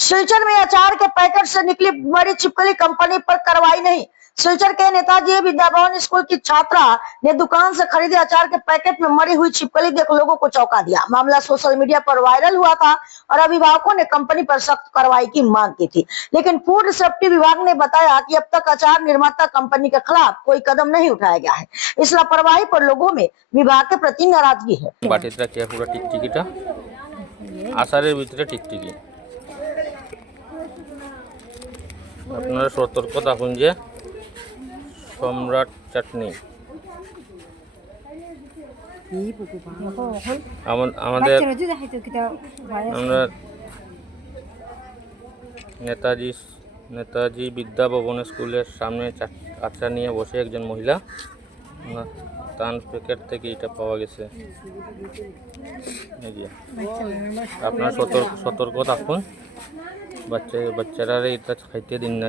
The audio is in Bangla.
सिलचर में अचार के पैकेट से निकली बड़ी छिपकली, कंपनी पर कार्रवाई नहीं। सिलचर के नेताजी विद्याभवन स्कूल की छात्रा ने दुकान से खरीदे अचार के पैकेट में मरी हुई छिपकली देख लोगों को चौंका दिया। मामला सोशल मीडिया पर वायरल हुआ था और अभिभावकों ने कंपनी पर सख्त कार्रवाई की मांग की थी, लेकिन फूड सेफ्टी विभाग ने बताया कि अब तक अचार निर्माता कंपनी के खिलाफ कोई कदम नहीं उठाया गया है। इस लापरवाही पर लोगों में विभाग के प्रति नाराजगी है। আচারের ভিতরে টিকটিকি, আপনারা সতর্ক থাকুন যে সম্রাট চাটনি আমাদের আমরা নেতাজি বিদ্যাভবন স্কুলের সামনে আচার নিয়ে বসে একজন মহিলা, তার প্যাকেট থেকে এটা পাওয়া গেছে। আপনারা সতর্ক থাকুন, বাচ্চারা এটা খাইতে দিন না।